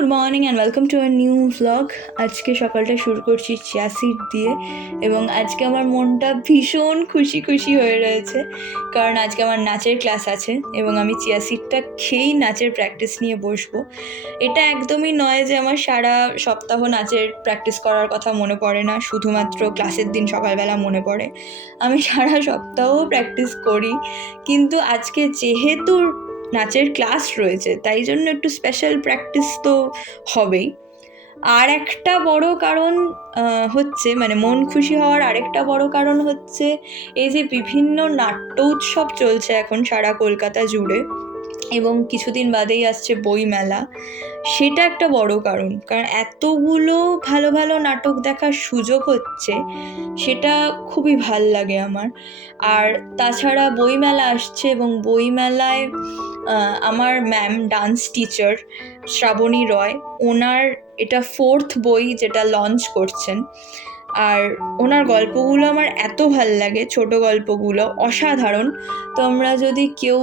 Good morning and welcome to a new vlog. আজকে সকালটা শুরু করছি চিয়া সিড দিয়ে এবং আজকে আমার মনটা ভীষণ খুশি খুশি হয়ে রয়েছে, কারণ আজকে আমার নাচের ক্লাস আছে এবং আমি চিয়া সিডটা খেয়েই নাচের প্র্যাকটিস নিয়ে বসবো। এটা একদমই নয় যে আমার সারা সপ্তাহ নাচের প্র্যাকটিস করার কথা মনে পড়ে না, শুধুমাত্র ক্লাসের দিন সকালবেলা মনে পড়ে। আমি সারা সপ্তাহ প্র্যাকটিস করি, কিন্তু আজকে যেহেতু নাচের ক্লাস রয়েছে তাই জন্য একটু স্পেশাল প্র্যাকটিস তো হবেই। আর একটা বড় কারণ হচ্ছে, মানে মন খুশি হওয়ার আরেকটা বড় কারণ হচ্ছে এই যে বিভিন্ন নাট্য উৎসব চলছে এখন সারা কলকাতা জুড়ে, এবং কিছুদিন বাদেই আসছে বইমেলা। সেটা একটা বড় কারণ, কারণ এতগুলো ভালো ভালো নাটক দেখার সুযোগ হচ্ছে, সেটা খুবই ভাল লাগে আমার। আর তাছাড়া বইমেলা আসছে এবং বইমেলায় আমার ম্যাম ডান্স টিচার শ্রাবণী রয়, ওনার এটা 4th বই যেটা লঞ্চ করছেন। আর ওনার গল্পগুলো আমার এত ভাল লাগে, ছোট গল্পগুলো অসাধারণ। তোমরা যদি কেউ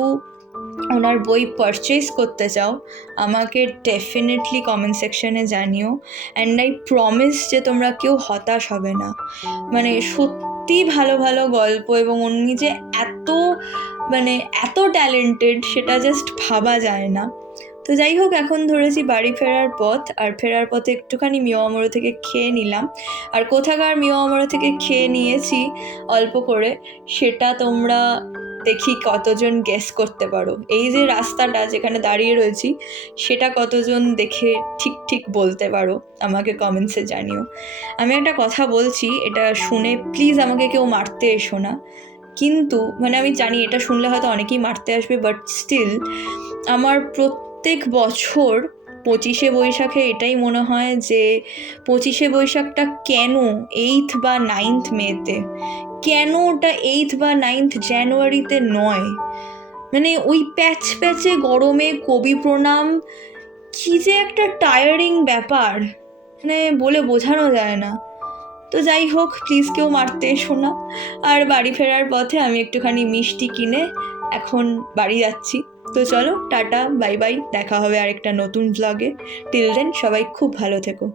ওনার বই পারচেজ করতে চাও আমাকে ডেফিনেটলি কমেন্ট সেকশনে জানিও, অ্যান্ড আই প্রমিস যে তোমরা কেউ হতাশ হবে না। মানে সত্যি ভালো ভালো গল্প, এবং উনি যে এত ট্যালেন্টেড সেটা জাস্ট ভাবা যায় না। তো যাই হোক, এখন ধরেছি বাড়ি ফেরার পথ, আর ফেরার পথে একটুখানি মিয়ামোড়ো থেকে খেয়ে নিলাম। আর কোথাকার মিয়ামোড়ো থেকে খেয়ে নিয়েছি অল্প করে, সেটা তোমরা দেখি কতজন গেস করতে পারো। এই যে রাস্তাটা যেখানে দাঁড়িয়ে রয়েছি সেটা কতজন দেখে ঠিক ঠিক বলতে পারো আমাকে কমেন্টসে জানিও। আমি একটা কথা বলছি, এটা শুনে প্লিজ আমাকে কেউ মারতে এসো না, কিন্তু আমি জানি এটা শুনলে হয়তো অনেকেই মারতে আসবে, বাট স্টিল আমার প্রত্যেক বছর 25শে বৈশাখে এটাই মনে হয় যে 25শে বৈশাখটা কেন 8th বা 9th মেতে, কেন ওটা 8th বা 9th জানুয়ারিতে নয়। ওই প্যাচে গরমে কবি প্রণাম কি যে একটা টায়ারিং ব্যাপার, বলে বোঝানো যায় না। তো যাই হোক, প্লিজ কেউ মারতে এসো না। আর বাড়ি ফেরার পথে আমি একটুখানি মিষ্টি কিনে এখন বাড়ি যাচ্ছি। তো চলো, টাটা, বাই বাই, দেখা হবে আরেকটা নতুন ভ্লগে। টিল দেন সবাই খুব ভালো থেকো।